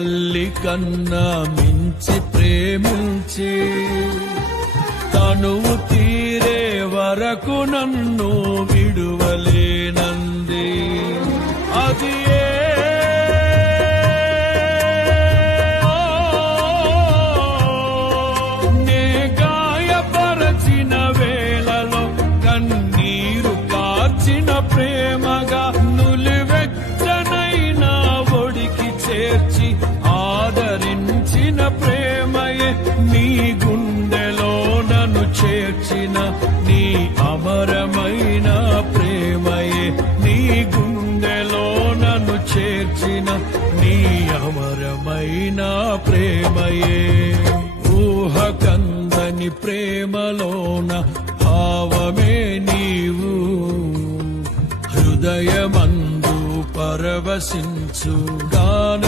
తల్లి కన్నా మించి ప్రేమించి తనువు తీరే వరకు నన్ను విడువలేనంది. అది నే గాయపరచిన వేళలో కన్నీరు కార్చిన ప్రేమగా నులివెచ్చనైనా ఒడికి చేర్చి ఆదరించిన ప్రేమయే నీ గుండెలో నన్ను చేర్చిన నీ అమరమైన ప్రేమయే నీ గుండెలో నన్ను చేర్చిన నీ అమరమైన ప్రేమయే. ఊహకందని ప్రేమలోన భావమే నీవు హృదయమందు పరవశించు గాన